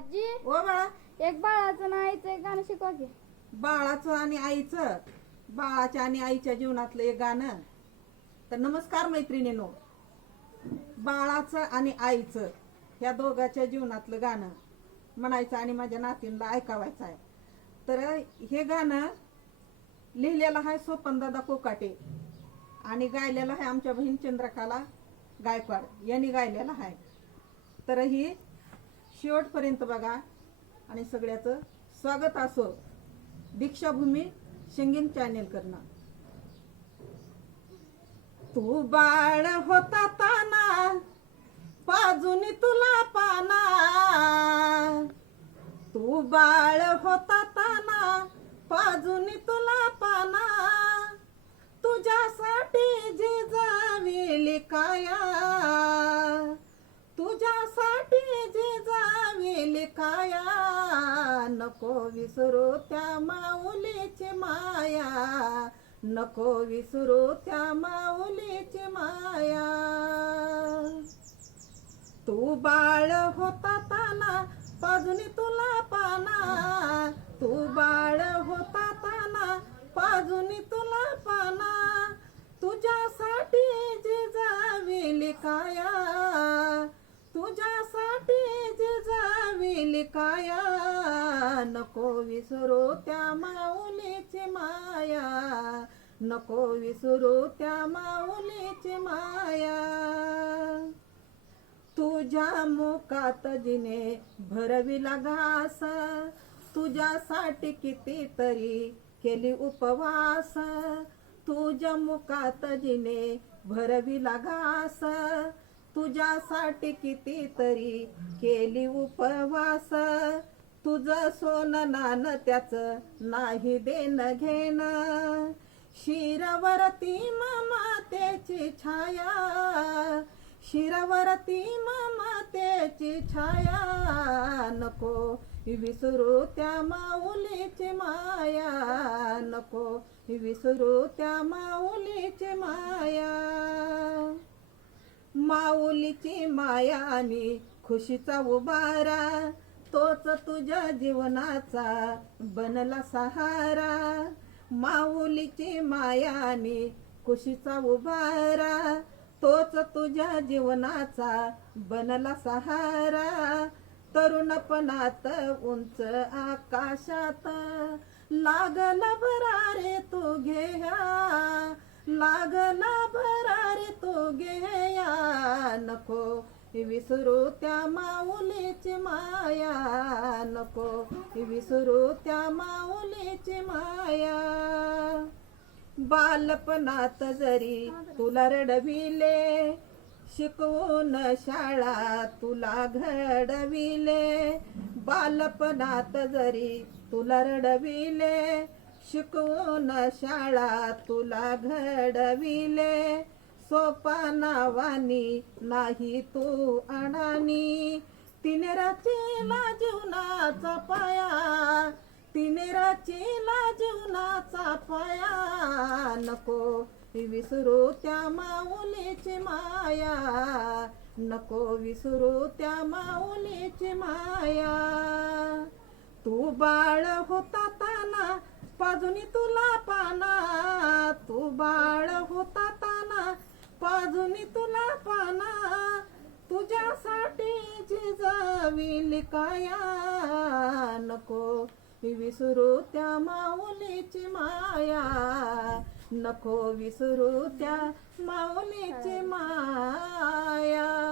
आजी? ओ बाळा. एक बाळाचं ना आईचं एक गाणं शिकवा की. बाळाचं आणि आईचं. बाळाच्या आणि आईच्या जीवनातलं एक गाणं. तर नमस्कार मैत्रिणीनो. बाळाचं आणि आईचं ह्या दोघाच्या जीवनातलं गाणं म्हणायचं आणि माझ्या नातींना ऐकावायचं आहे. तर हे गाणं लिहिलेलं आहे सोपनदादा कोकाटे आणि गायलेलं आहे आमच्या बहीण चंद्रकाला गायकवाड. यांनी गायलेलं आहे. तर ही शेवटपर्यंत बघा. आणि सगळ्याचं स्वागत असो. दीक्षाभूमी सिंगिंग चॅनेल करणं तू बाळ होता ताना पाजून तुला पाना. तू बाळ होता ताना पाजून तुला नको विसरू त्या माऊलीची माया. नको विसरू त्या माऊलीची माया. तू बाळ होता ताना पाजून तुला पाना. तू बाळ होता ताना पाजून तुला पाना. तुझ्यासाठी जिजाविली काया तुझ्यासाठी जिजाविली नको विसरू त्या माऊलीची माया. नको विसरू त्या माऊलीची माया. तुझ्या मुखात जिने भरविला घास तुझ्यासाठी कितीतरी केली उपवास. तुझ्या मुखात जिने भरविला घास तुझ्यासाठी कितीतरी केली उपवास. तुझं सोनं नान त्याच नाही देण घेण शिरवरती ममतेची छाया. शिरवरती ममतेची छाया. नको विसरू त्या माऊलीची माया. नको विसरू त्या माऊलीची माया. माऊलीची माया आणि खुशीचा उबारा. तोच तुझ्या जीवनाचा बनला सहारा. माऊलीची मायाने खुशीचा उभारा. तोच तुझ्या जीवनाचा बनला सहारा. तरुणपणात उंच आकाशात लागला भरा रे तू घेया. लागला भरा रे तू घेया. नको विसरू त्या माऊलीची माया नको. विसरू त्या माऊलीची माया. बालपणात जरी तुला रडविले शिकवून शाळा तुला घडविले. बालपणात जरी तुला रडविले शिकवून शाळा तुला घडविले. सोपानावानी नाही तू अडाणी. तिने रचेला जीवनाचा पाया तिने रचेला जीवनाचा पाया. नको विसरू त्या माऊलीची माया नको विसरू त्या माऊलीची माया. तू बाळ होता ताना पाजुनी तुला पाना. तू बाळ होता पाजुनी तुला पाना तुझ्यासाठी जिजाविली काया नको. विसरू त्या माऊलीची माया नको. विसरू त्या माऊलीची माया.